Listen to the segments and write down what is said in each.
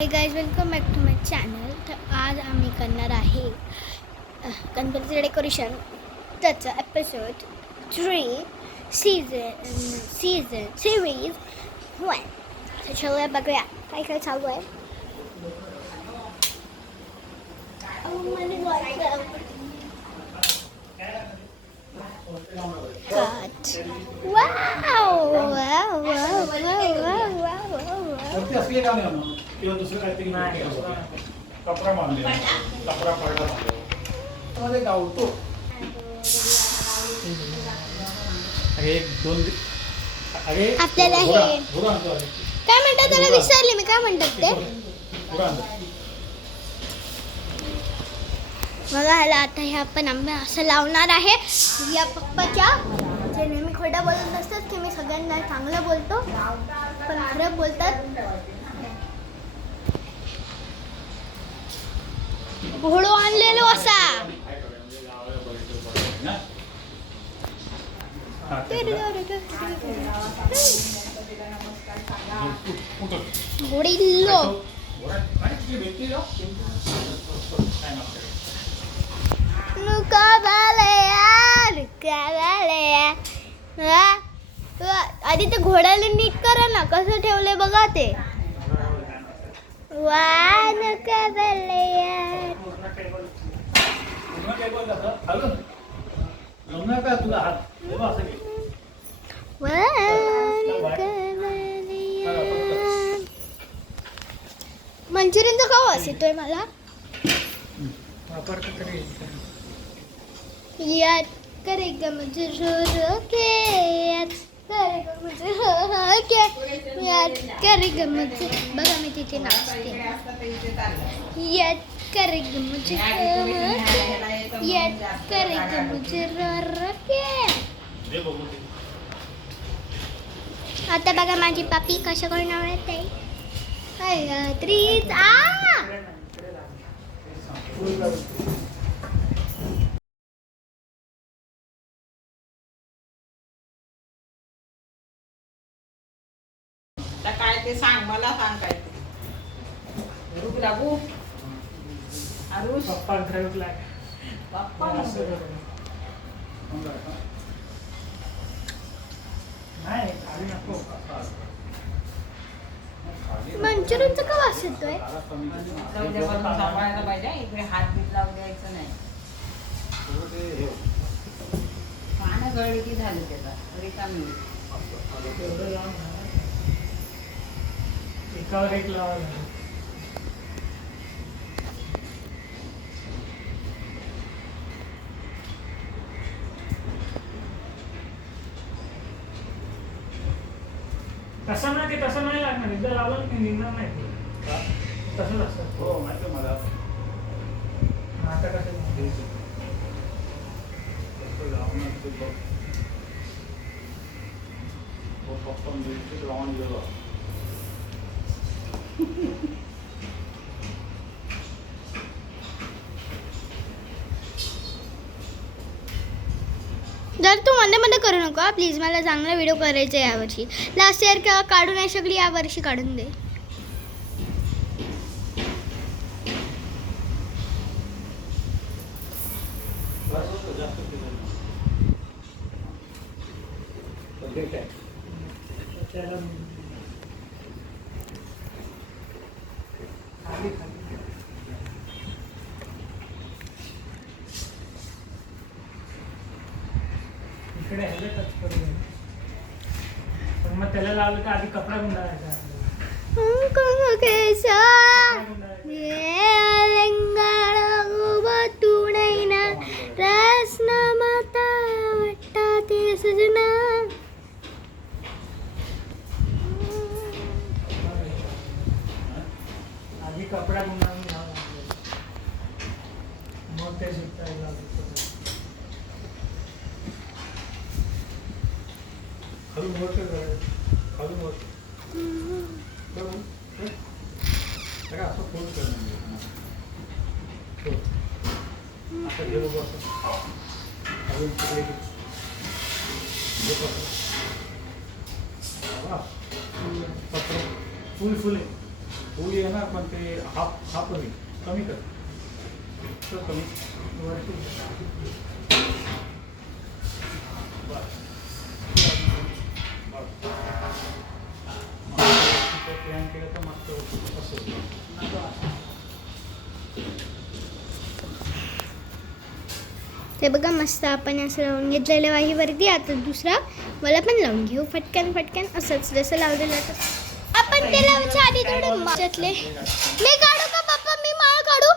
हे guys welcome back to my channel. तर आज आम्ही करणार आहे गणपतीचं डेकोरेशन, त्याचा एपिसोड 3 सीझन सिरीज 1. तर चला बघूया काय काय चालू आहे. Cut. Wow! Wow! Wow! Wow! Wow! असले का नाही किंवा दुसरं काहीतरी कपडा बांधले कपडा पडला मध्ये गावतो. अरे एक दोन अरे आपल्याला हे काय म्हणतात त्याला विसरले मी, काय म्हणतात ते बघा. ह्याला आता हे आम्ही असं लावणार आहे. या पप्पाच्या जे नेहमी खोटं बोलत असतात की मी सगळ्यांना चांगलं बोलतो पण खरं बोलतात. घोडो आणलेलो असा घोडील्लो आधी ते घोड्याला नीट करा ना, कसं ठेवलंय बघा ते. वा नका मंचुरियनचा का वास येतोय मला. याद करेगा मुझे रो रो के, याद करेगा मुझे हो हो के, याद करेगा मुझे. बघा मी तिथे नाचते. याद करेगा मुझे हो हो के, याद करेगा मुझे रो रो के. आता बघा माझी पापी कशा करून आवडत आहे. त्रीच काय ते सांग, मला सांग काय ते. रुक लागू आरुष पप्पा ड्राइव्ह लाग पप्पा नाही खाली नको. मंचुरियनचा का वास येतोय. उद्यापासून सांभाळायला पाहिजे. इकडे हात बीत लावून द्यायचं नाही. पानं गळली की झाली त्याचा रिकामी. एकावर एक लावायला तसं नाही, ते तसं नाही लागणार. एकदा लावलं की निघणार नाही. तसंच असतं. हो माहिती मला. आता कसं लावणार ते बघ. हो पप्पा मिरची लावून गेलो. जर तू मध्ये मध्ये करू नको प्लीज. मला चांगला व्हिडिओ करायचा आहे यावर्षी. लास्ट इयर काढू नाही शकली, यावर्षी काढून दे. इकडे ह्याला टच करू दे. पण मग त्याला लावलं तर आधी कपडा गुंडाळायचा आधी कपडा गुंडाळून घ्यावा लागेल, मग ते शिकता लागेल. खालून वरचं करायचं. खालून वर करून असं फोल्ड करणं. आता हे बघू असं खालून तिकडे फुल फुले फुल येणार पण ते हाफ हाफ होईल कमी कर तर कमी वरती. बस. बस. मग प्लॅन केलं तर मस्त असं होईल. ते बघा मस्त आपण असं लावून घेतलेलं वाहीवरती. आता दुसरा मला पण लावून घेऊ फटकन फटकन असंच जसं लावलेलं तसं. आपण ते लावायच्या आधी थोडं माच्यातले मी काढू का पप्पा? मी माळ काढू?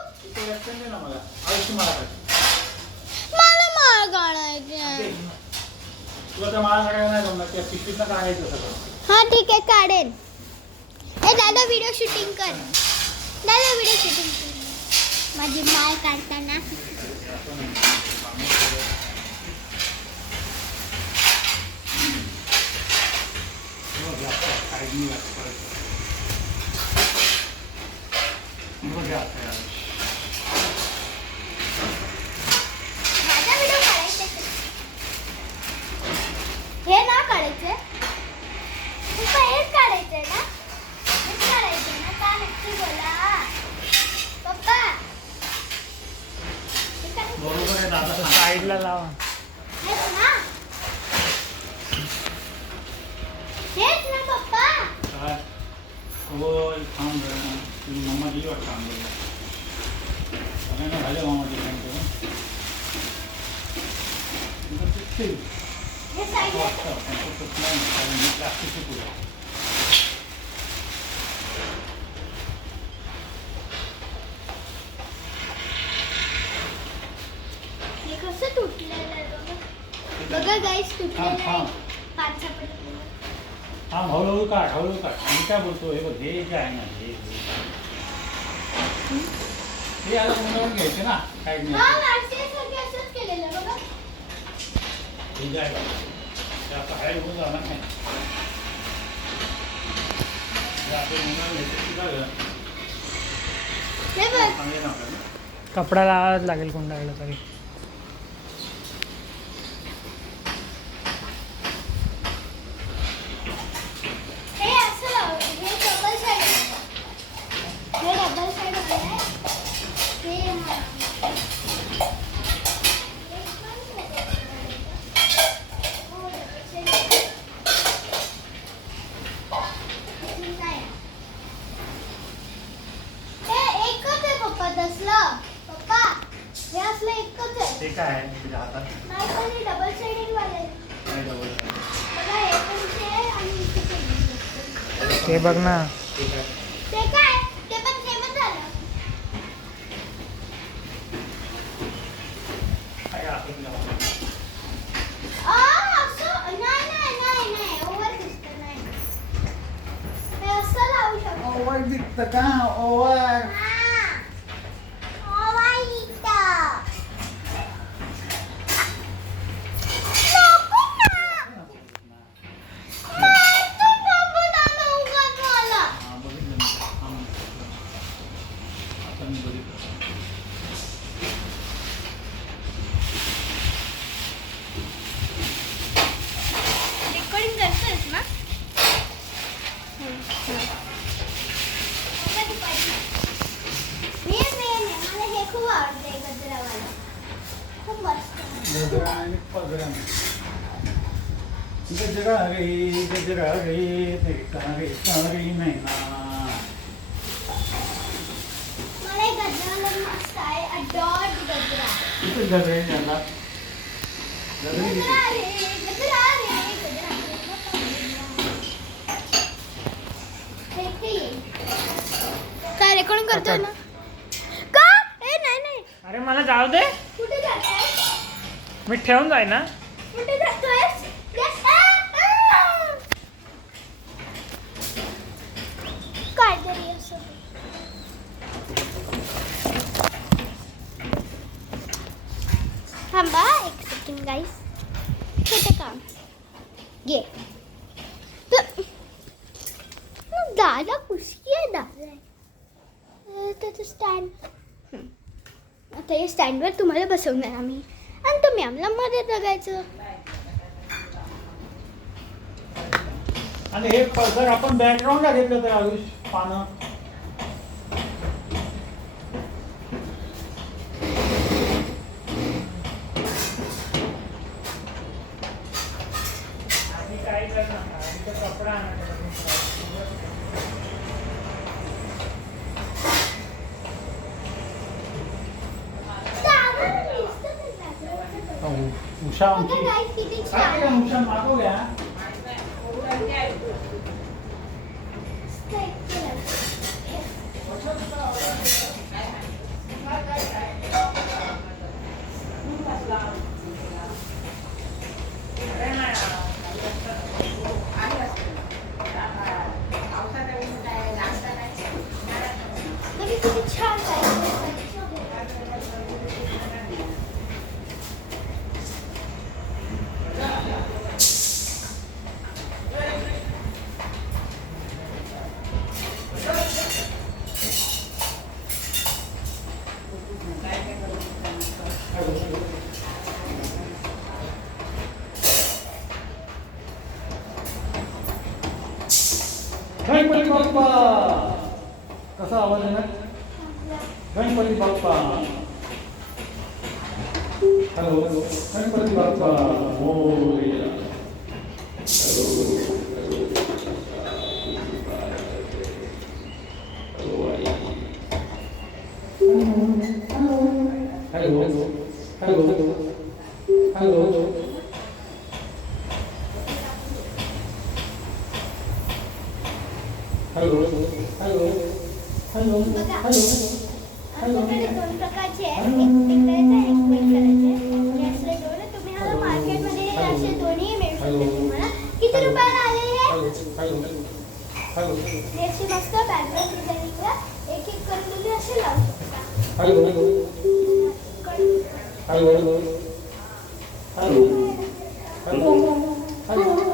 मला माळ काढायची. तुला तर मला सगळ्या नाही जमणार त्या पिशवीतनं काढायचं सगळं. हा ठीक आहे काढेन. ए दादा व्हिडिओ शूटिंग कर. दादा व्हिडिओ शूटिंग कर. माझी माळ काढताना माझा व्हिडिओ काढायचा हे ना काढायचं पप्पा हेच काढायचंय ना हेच काढायचंय ना काय नक्की बोला पप्पा हे काढायचं बरोबर आहे दादा. साईडला लावा. हेच ना हेच ना पप्पा काय हो थांब जरा. तुझी मम्मा दिली वाटतं आंबे सगळ्यांना झाले मामाची सांगतो हे साईडला प्लास्टिकची पुढे हे कसं तुटलेलं आहे बघा. बघा गाईस तुटलेलं आहे. पाच सापडलं. हा हळूहळू काढ हळूहळू काढ. मी काय बोलतो हे बघ हे जे आहे ना हे आता मुलावर घ्यायचे ना काय हा नाही नाट्यासाठी असंच केलेलं बघा. हे जे आहे ते आता बाहेर होऊन जाणार नाही. हे आपल्या मुलावर घ्यायचं की झालं हे बघ चांगले ना आपल्याला. कपडा लावाच लागेल कोणाला तरी. हे असं लावलं. हे डबल साईड आहे. हे डबल साईड आहे. हे एकच आहे पप्पा तसलं. पप्पा हे असलं एकच आहे. ते काय आहे तुझ्या हातात नाही पण हे डबल साईडेड वाले आहे. काय डबल बघा हे पण ते आहे आणि इथे पण आहे. ते बघ ना. ते काय ते काय ते पण सेमच झालं. काय असं तुझ्या हातात असं नाही नाही नाही नाही ओव्हर दिसतं नाही. हे असं लावू शकतो. ओव्हर दिसतं का ओव्हर हां. ओव्हर दिसतं. नको ना. मारतो नको ना उगाच मला. हा बघितलं मी. हा. आता मी बघितलं. रेकॉर्डिंग करतोयस ना? मला हे खूप आवडतंय गजरावाला. खूप मस्त. गजरा आणि पगडा. गजरा रे तारे नाही ना. मला हे गजरावाला मस्त आहे. अडॉर्ड गजरा. किती गजरा आहे त्याला गजरी किती? गजरा रे, गजरा रे, गजरा रे. हे इथे ये. काय रेकॉर्डिंग करतोय ना? का? ए नाही नाही. अरे मला जाऊ दे. कुठे जातोय? मी ठेवून जाय ना. कुठे जातोयस? काहीतरी असं. थांबा एक सेकंड गाईस. छोटं काम घे. दादा कुशी आहे दादा. त्याचं स्टँड. आता या स्टँडवर तुम्हाला बसवणार आम्ही आणि तुम्ही आम्हाला मध्ये बघायचं. आणि हे जर आपण बॅकग्राऊंडला घेतलं तर आयुष पानं श्याम बघा guys, किती छान काय आहे. श्याम मागो घ्या माहित नाही. एवढं घ्या. Straight केलं. बघा किती छान आहे. गणपती बाप्पा कसा आवाज आहे ना Ganpati Bappa hello Ganpati Bappa Morya. Hello hello hello hello hello hello बघा. हॅलो आमच्याकडे दोन प्रकारचे आहेत. एक तिकडेच आहे, एक व्हाईट कलरचे आहे. हे असले दोन आहे. तुम्ही ह्याला मार्केटमध्ये हे असे दोन्ही मिळू शकतात तुम्हाला. किती रुपयाला आले हे? हॅलो हे असे मस्त बॅकग्राऊंड डिझाईनिंगला एक एक करून तुम्ही असे लावू शकता. हॅलो कळलं? Hello hello hello hello